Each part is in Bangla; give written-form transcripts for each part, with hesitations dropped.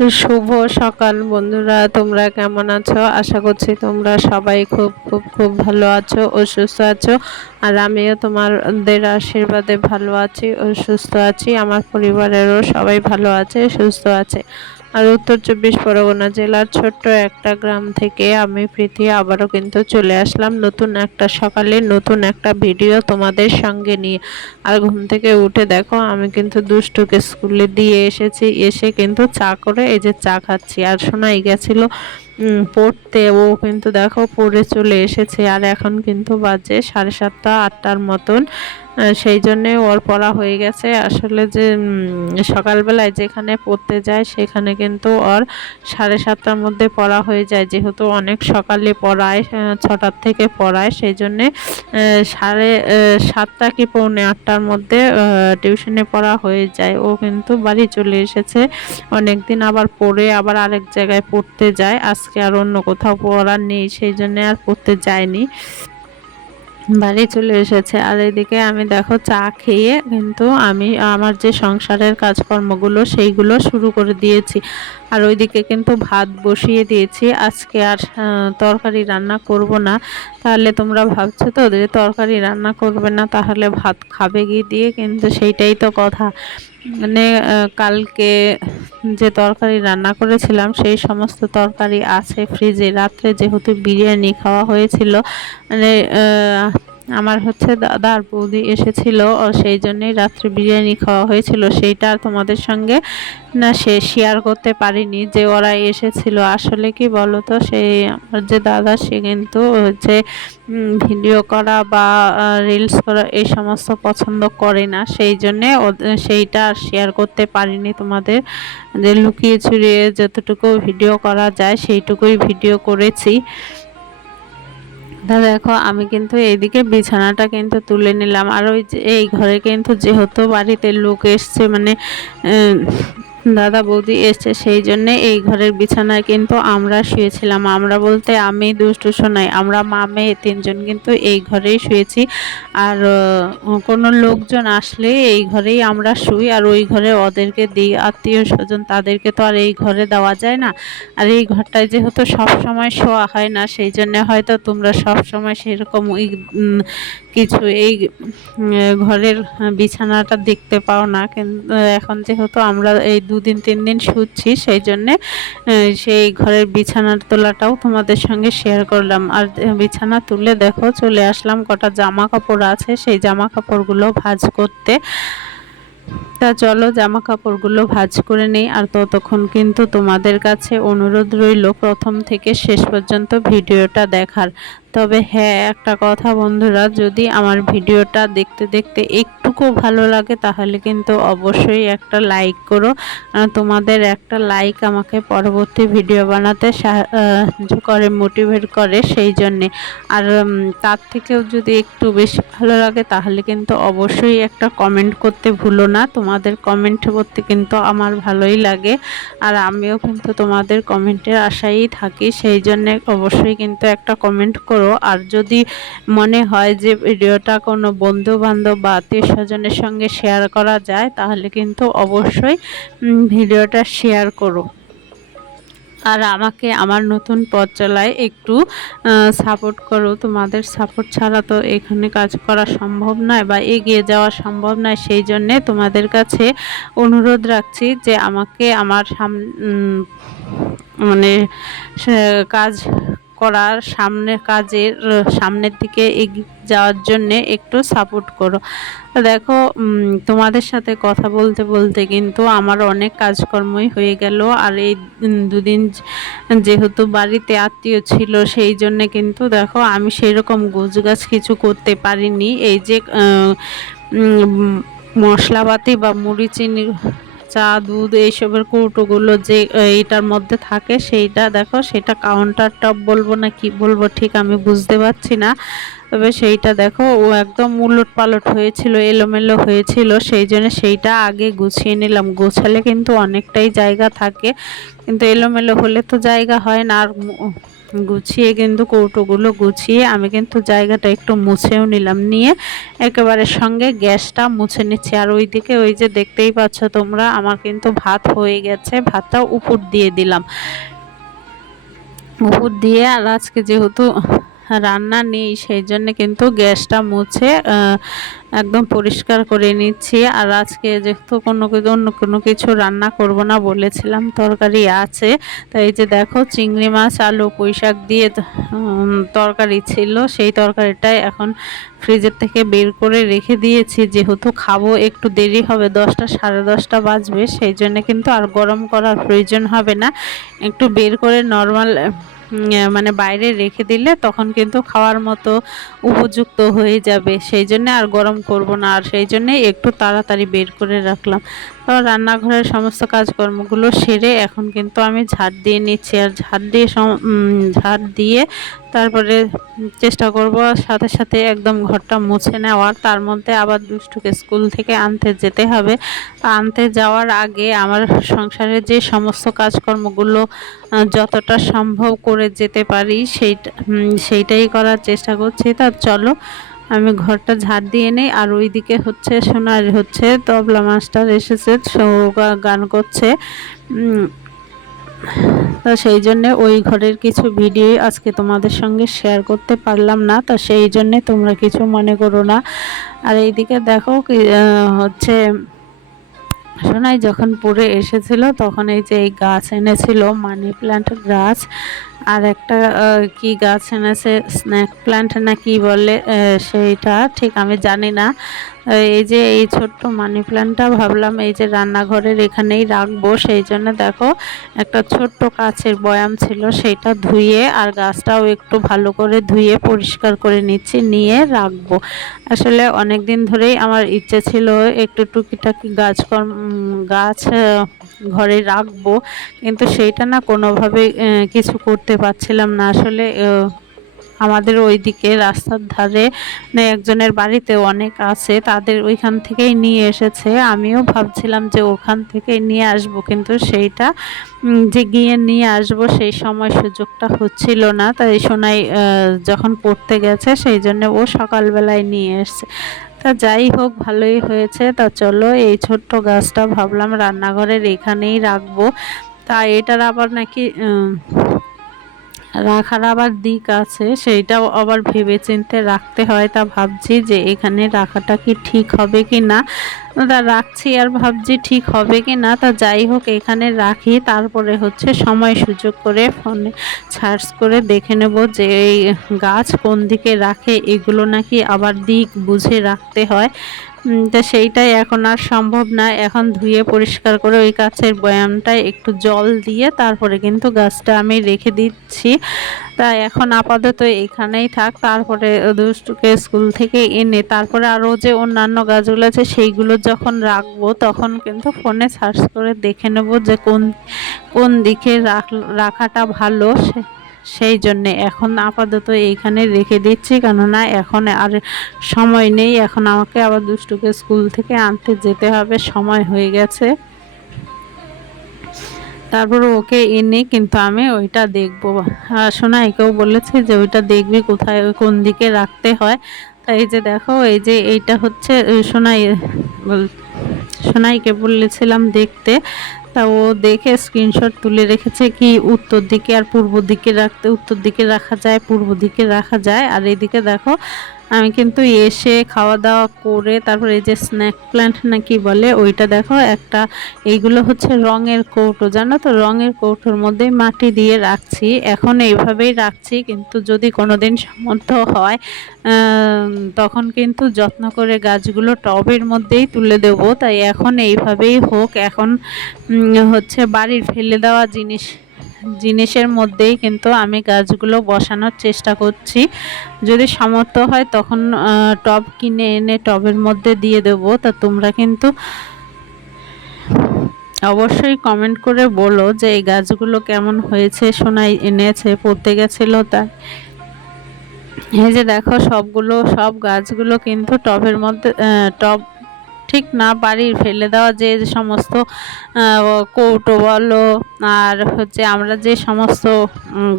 শুভ সকাল বন্ধুরা, তোমরা কেমন আছো? আশা করছি তোমরা সবাই খুব খুব খুব ভালো আছো ও সুস্থ আছো। আর আমিও তোমাদের আশীর্বাদে ভালো আছি ও সুস্থ আছি। আমার পরিবারেরও সবাই ভালো আছে, সুস্থ আছে। আর উত্তর 24 পরগনা জেলার ছোট্ট একটা গ্রাম থেকে আমি প্রীতি আবারও কিন্তু চলে আসলাম নতুন একটা সকালে, নতুন একটা ভিডিও তোমাদের সঙ্গে নিয়ে। আর ঘুম থেকে উঠে দেখো আমি কিন্তু দুষ্টুকে স্কুলে দিয়ে এসেছি, এসে কিন্তু চা করে এই যে চা খাচ্ছি। আর শোনাই গেছিল পড়তে, ও কিন্তু দেখো পড়ে চলে এসেছে। আর এখন কিন্তু বাজে 7:30-8টার মতন। সেই জন্যে ওর পড়া হয়ে গেছে। আসলে যে সকালবেলায় যেখানে পড়তে যায় সেখানে কিন্তু ওর 7:30টার মধ্যে পড়া হয়ে যায়, যেহেতু অনেক সকালে পড়ায়, 6টার থেকে পড়ায়। সেই জন্যে 7:30 কি 7:45টার মধ্যে টিউশনে পড়া হয়ে যায়। ও কিন্তু বাড়ি চলে এসেছে অনেকদিন, আবার পড়ে আবার আরেক জায়গায় পড়তে যায়। আজকে আর অন্য কোথাও পড়ার নেই, সেই জন্য আর পড়তে যায়নি, বাড়ি চলে এসেছে। আর এদিকে আমি দেখো চা খেয়ে কিন্তু আমি আমার যে সংসারের কাজকর্মগুলো সেইগুলো শুরু করে দিয়েছি। আর ওইদিকে কিন্তু ভাত বসিয়ে দিয়েছি। আজকে আর তরকারি রান্না করব না। তাহলে তোমরা ভাবছো তো যে তরকারি রান্না করবে না, তাহলে ভাত খাবে কি দিয়ে? কিন্তু সেইটাই তো কথা। মানে কালকে যে তরকারি রান্না করেছিলাম সেই সমস্ত তরকারি আছে ফ্রিজে। রাত্রে যেহেতু বিরিয়ানি খাওয়া হয়েছিল, মানে আমার হচ্ছে দাদা আর বৌদি এসেছিল, সেই জন্যই রাত্রে বিরিয়ানি খাওয়া হয়েছিল। সেইটা আর তোমাদের সঙ্গে না শেয়ার করতে পারিনি যে ওরা এসেছিল। আসলে কি বলো তো, সেই আমার যে দাদা সে কিন্তু হচ্ছে ভিডিও করা বা রিলস করা এই সমস্ত পছন্দ করে না। সেই জন্যে সেইটা আর শেয়ার করতে পারিনি তোমাদের। যে লুকিয়ে ছুড়িয়ে যতটুকু ভিডিও করা যায় সেইটুকুই ভিডিও করেছি। দেখো আমি কিন্তু এইদিকে বিছানাটা কিন্তু তুলে নিলাম। আর ওই যে এই ঘরে কিন্তু যেহেতু বাড়িতে লোক এসছে, মানে দাদা বৌদি এসছে, সেই জন্যে এই ঘরের বিছানায় কিন্তু আমরা শুয়েছিলাম। আমরা বলতে আমি, দুষ্টু সোনাই, আমরা মা মেয়ে তিনজন কিন্তু এই ঘরেই শুয়েছি। আর কোনো লোকজন আসলে এই ঘরেই আমরা শুই। আর ওই ঘরে ওদেরকে দিই, আত্মীয় স্বজন তাদেরকে তো আর এই ঘরে দেওয়া যায় না। আর এই ঘরটায় যেহেতু সব সময় শোয়া হয় না, সেই জন্য হয়তো তোমরা সব সময় সেরকম ওই কিছু এই ঘরের বিছানাটা দেখতে পাও না। কিন্তু এখন যেহেতু আমরা এই 2 দিন 3 দিন শুচ্ছি, সেই জন্যে সেই ঘরের বিছানার তোলাটাও তোমাদের সঙ্গে শেয়ার করলাম। আর বিছানা তুলে দেখো চলে আসলাম, কটা জামা কাপড় আছে সেই জামা কাপড়গুলো ভাঁজ করতে। তা চলো জামা কাপড়গুলো ভাঁজ করে নেই। আর ততক্ষণ কিন্তু তোমাদের কাছে অনুরোধ রইল প্রথম থেকে শেষ পর্যন্ত ভিডিওটা দেখার। তবে হ্যাঁ, একটা কথা বন্ধুরা, যদি আমার ভিডিওটা দেখতে দেখতে একটুকু ভালো লাগে তাহলে কিন্তু অবশ্যই একটা লাইক করো। তোমাদের একটা লাইক আমাকে পরবর্তী ভিডিও বানাতে সাহায্য করে, মোটিভেট করে, সেই জন্যে। আর তার থেকেও যদি একটু বেশি ভালো লাগে তাহলে কিন্তু অবশ্যই একটা কমেন্ট করতে ভুলো না। তোমাদের কমেন্ট করতে কিন্তু আমার ভালোই লাগে। আর আমিও কিন্তু তোমাদের কমেন্টের আশায়ই থাকি, সেই জন্যে অবশ্যই কিন্তু একটা কমেন্ট করো। আর যদি মনে হয় যে ভিডিওটা কোনো বন্ধু বান্ধব বা আত্মীয় স্বজনের সঙ্গে শেয়ার করা যায় তাহলে কিন্তু অবশ্যই ভিডিওটা শেয়ার করো। আর আমাকে আমার নতুন পথ চলায় একটু সাপোর্ট করো। তোমাদের সাপোর্ট ছাড়া তো এখানে কাজ করা সম্ভব নয় বা এগিয়ে যাওয়া সম্ভব নয়। সেই জন্যে তোমাদের কাছে অনুরোধ রাখছি যে আমাকে আমার মানে কাজ করার কাজের সামনের দিকে এগিয়ে যাওয়ার জন্যে একটু সাপোর্ট করো। দেখো তোমাদের সাথে কথা বলতে বলতে কিন্তু আমার অনেক কাজকর্মই হয়ে গেল। আর এই 2 দিন যেহেতু বাড়িতে আত্মীয় ছিল, সেই জন্যে কিন্তু দেখো আমি সেরকম গোছগাছ কিছু করতে পারিনি। এই যে মশলাপাতি বা মুড়ি চিনি, চা, দুধ এইসবের কৌটোগুলো যে এইটার মধ্যে থাকে, সেইটা দেখো, সেটা কাউন্টার টপ বলবো না কি বলবো ঠিক আমি বুঝতে পারছি না। তবে সেইটা দেখো ও একদম উলট পালট হয়েছিল, এলোমেলো হয়েছিল। সেই জন্য সেইটা আগে গুছিয়ে নিলাম। গোছালে কিন্তু অনেকটাই জায়গা থাকে, কিন্তু এলোমেলো হলে তো জায়গা হয় না। আর গুছিয়ে কিন্তু কৌটোগুলো গুছিয়ে আমি কিন্তু জায়গাটা একটু মুছেও নিলাম, নিয়ে একেবারে সঙ্গে গ্যাসটা মুছে নিচ্ছি। আর ওইদিকে ওই যে দেখতেই পাচ্ছ তোমরা, আমার কিন্তু ভাত হয়ে গেছে, ভাতটা উপর দিয়ে দিলাম। উপর দিয়ে আর আজকে যেহেতু রান্না নেই সেই জন্য কিন্তু গ্যাসটা মুছে একদম পরিষ্কার করে নিচ্ছি। আর আজকে যেহেতু অন্য কোনো কিছু রান্না করব না বলেছিলাম, তরকারি আছে। তাই এই যে দেখো চিংড়ি মাছ আলু পুঁই শাক দিয়ে তরকারি ছিল, সেই তরকারিটাই এখন ফ্রিজের থেকে বের করে রেখে দিয়েছি। যেহেতু খাবো একটু দেরি হবে, 10টা সাড়ে 10টা বাজবে, সেই জন্য কিন্তু আর গরম করার প্রয়োজন হবে না। একটু বের করে নর্মাল মানে বাইরে রেখে দিলে তখন কিন্তু খাওয়ার মতো উপযুক্ত হয়ে যাবে, সেই জন্য আর গরম করব না। আর সেই জন্যে একটু তাড়াতাড়ি বের করে রাখলাম। তো রান্নাঘরের সমস্ত কাজকর্মগুলো সেরে এখন কিন্তু আমি ঝাড় দিয়ে নিচ্ছি। আর ঝাড় দিয়ে তারপরে চেষ্টা করব সাথে সাথে একদম ঘরটা মুছে নেওয়ার। তার মধ্যে আবার দুষ্টুকে স্কুল থেকে আনতে যেতে হবে। আনতে যাওয়ার আগে আমার সংসারের যে সমস্ত কাজকর্মগুলো যতটা সম্ভব করে যেতে পারি সেইটাই করার চেষ্টা করছি। তা চলো আমি ঘরটা ঝাড় দিয়ে নেই। আর ওইদিকে হচ্ছে সোনার হচ্ছে তবলা মাস্টার এসেছে, গান করছে। তো সেই জন্য ওই ঘরের কিছু ভিডিও আজকে তোমাদের সঙ্গে শেয়ার করতে পারলাম না, তো সেই জন্যে তোমরা কিছু মনে করো না। আর এইদিকে দেখো হচ্ছে সোনাই যখন পড়ে এসেছিল তখন এই যে এই গাছ এনেছিল, মানি প্ল্যান্ট গাছ, আর একটা কি গাছ এনেছে, স্নেক প্ল্যান্ট না কি বলে সেইটা ঠিক আমি জানি না। এই যে এই ছোট্ট মানি প্ল্যান্টটা ভাবলাম এই যে রান্নাঘরের এখানেই রাখবো, সেই জন্য দেখো একটা ছোট্ট কাচের বয়াম ছিল সেইটা ধুয়ে আর গাছটাও একটু ভালো করে ধুয়ে পরিষ্কার করে নিচ্ছি, নিয়ে রাখবো। আসলে অনেক দিন ধরেই আমার ইচ্ছে ছিল একটু টুকিটাকি গাছ ঘরে রাখবো, কিন্তু সেইটা না কোনোভাবে কিছু করতে পারছিলাম না। আসলে আমাদের ওইদিকে রাস্তার ধারে মানে একজনের বাড়িতে অনেক আছে, তাদের ওইখান থেকেই নিয়ে এসেছে। আমিও ভাবছিলাম যে ওখান থেকে নিয়ে আসব, কিন্তু সেইটা যে গিয়ে নিয়ে আসব সেই সময় সুযোগটা হচ্ছিল না। তাই সোনাই যখন পড়তে গেছে সেই জন্য ও সকালবেলায় নিয়ে এসছে। তা যাই হোক ভালোই হয়েছে। তা চলো এই ছোট্ট গাছটা ভাবলাম রান্নাঘরের এখানেই রাখবো। তা এটার আবার নাকি রাখার আবার দিক আছে, সেইটাও আবার ভেবেচিন্তে রাখতে হয়। তা ভাবছি যে এখানে রাখাটা কি ঠিক হবে কি না, তা রাখছি আর ভাবছি ঠিক হবে কি না। তা যাই হোক এখানে রাখি, তারপরে হচ্ছে সময় সুযোগ করে ফোনে সার্চ করে দেখে নেব যে এই গাছ কোন দিকে রাখে, এগুলো নাকি আবার দিক বুঝে রাখতে হয়। তা সেইটাই এখন আর সম্ভব না। এখন ধুয়ে পরিষ্কার করে ওই কাচের বয়ামটায় একটু জল দিয়ে তারপরে কিন্তু গাছটা আমি রেখে দিচ্ছি। তা এখন আপাতত এখানেই থাক, তারপরে দুষ্টুকে স্কুল থেকে এনে তারপরে আরও যে অন্যান্য গাছগুলো আছে সেইগুলো যখন রাখবো তখন কিন্তু ফোনে সার্চ করে দেখে নেব যে কোন কোন দিকে রাখাটা ভালো। সেই জন্যে এখন আপাতত এইখানে রেখে দিচ্ছি, কেননা এখন আর সময় নেই। এখন আমাকে আবার দুষ্টুকে স্কুল থেকে আনতে যেতে হবে, সময় হয়ে গেছে। তারপর ওকে এনে কিন্তু আমি ওইটা দেখবো। সোনাইকেও বলেছে যে ওইটা দেখবি কোথায় কোন দিকে রাখতে হয়। তাই এই যে দেখো এই যে এইটা হচ্ছে সোনাইকে বলেছিলাম দেখতে, তা ও দেখে স্ক্রিনশট তুলে রেখেছে কি উত্তর দিকে আর পূর্ব দিকে রাখতে, উত্তর দিকে রাখা যায়, পূর্ব দিকে রাখা যায়। আর এদিকে দেখো আমি কিন্তু এসে খাওয়া দাওয়া করে তারপরে এই যে স্ন্যাক প্ল্যান্ট না কি বলে ওইটা দেখো একটা, এইগুলো হচ্ছে রঙের কৌটো, জানো তো, রঙের কৌটোর মধ্যে মাটি দিয়ে রাখছি। এখন এইভাবেই রাখছি, কিন্তু যদি কোনোদিন সামর্থ্য হয় তখন কিন্তু যত্ন করে গাছগুলো টবের মধ্যেই তুলে দেব। তাই এখন এইভাবেই হোক। এখন হচ্ছে বাড়ির ফেলে দেওয়া জিনিসের মধ্যেই কিন্তু আমি গাছগুলো বসানোর চেষ্টা করছি। যদি সামর্থ্য হয় তখন টব কিনে এনে টবের মধ্যে দিয়ে দেব। তা তোমরা কিন্তু অবশ্যই কমেন্ট করে বলো যে এই গাছগুলো কেমন হয়েছে। সোনাই এনেছে পড়তে গেছিল, তা এই যে দেখো সব গাছগুলো কিন্তু টবের মধ্যে ঠিক না। বাড়ির ফেলে দেওয়া যে সমস্ত কৌটো বলো আর হচ্ছে আমরা যে সমস্ত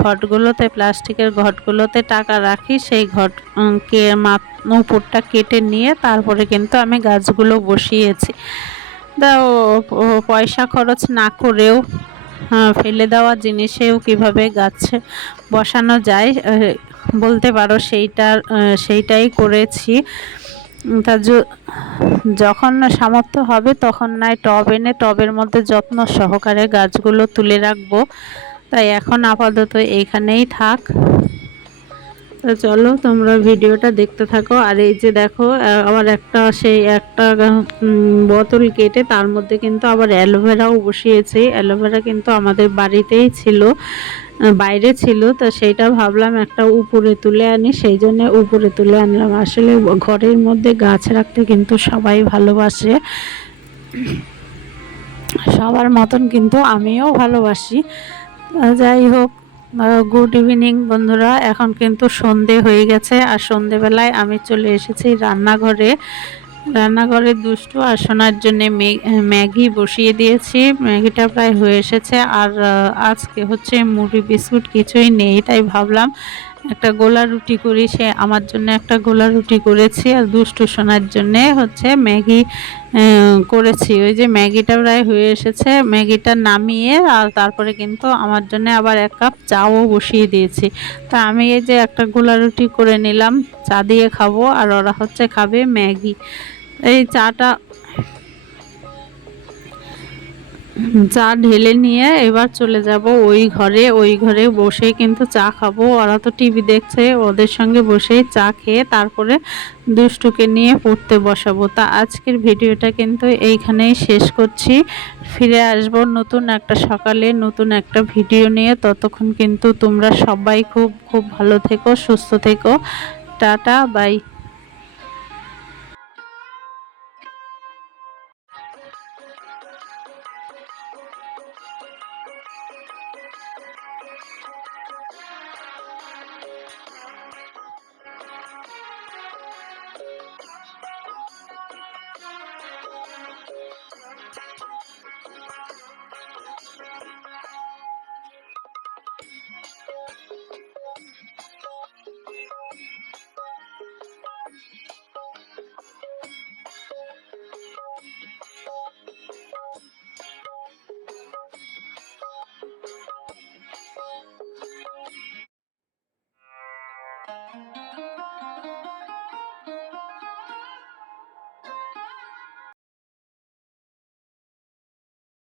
ঘটগুলোতে প্লাস্টিকের ঘটগুলোতে টাকা রাখি সেই ঘট কে উপরটা কেটে নিয়ে তারপরে কিন্তু আমি গাছগুলো বসিয়েছি। দাও পয়সা খরচ না করেও ফেলে দেওয়া জিনিসেও কিভাবে গাছ বসানো যায় বলতে পারো, সেইটাই করেছি। তা যখন সামর্থ্য হবে তখন নয় টব এনে টবের মধ্যে যত্ন সহকারে গাছগুলো তুলে রাখবো। তাই এখন আপাতত এইখানেই থাক। তো চলো তোমরা ভিডিওটা দেখতে থাকো। আর এই যে দেখো আবার একটা বোতল কেটে তার মধ্যে কিন্তু আবার অ্যালোভেরাও বসিয়েছি। অ্যালোভেরা কিন্তু আমাদের বাড়িতেই ছিল, বাইরে ছিল, তো সেইটা ভাবলাম একটা উপরে তুলে আনি, সেই জন্য উপরে তুলে আনলাম। আসলে ঘরের মধ্যে গাছ রাখতে কিন্তু সবাই ভালোবাসে, সবার মতন কিন্তু আমিও ভালোবাসি। যাই হোক, গুড ইভিনিং বন্ধুরা। এখন কিন্তু সন্ধে হয়ে গেছে আর সন্ধেবেলায় আমি চলে এসেছি রান্নাঘরে দুষ্টু আর শোনার জন্য ম্যাগি বসিয়ে দিয়েছি। ম্যাগিটা প্রায় হয়ে এসেছে। আর আজকে হচ্ছে মুড়ি বিস্কুট কিছুই নেই, তাই ভাবলাম একটা গোলা রুটি করি। সে আমার জন্য একটা গোলা রুটি করেছি আর দুষ্টু শোনার জন্যে হচ্ছে ম্যাগি করেছি। ওই যে ম্যাগিটা প্রায় হয়ে এসেছে, ম্যাগিটা নামিয়ে আর তারপরে কিন্তু আমার জন্য আবার 1 কাপ চাও বসিয়ে দিয়েছি। তা আমি এই যে একটা গোলা রুটি করে নিলাম, চা দিয়ে খাবো, আর ওরা হচ্ছে খাবে ম্যাগি। এই চা ঢেলে নিয়ে এবার চলে যাব ওই ঘরে বসে কিন্তু চা খাবো। ওরা তো টিভি দেখছে, ওদের সঙ্গে বসেই চা খেয়ে তারপরে দুষ্টুকে নিয়ে পড়তে বসাবো। তা আজকের ভিডিওটা কিন্তু এইখানেই শেষ করছি। ফিরে আসবো নতুন একটা সকালে নতুন একটা ভিডিও নিয়ে। ততক্ষণ কিন্তু তোমরা সবাই খুব খুব ভালো থেকো, সুস্থ থেকো। Tata, by.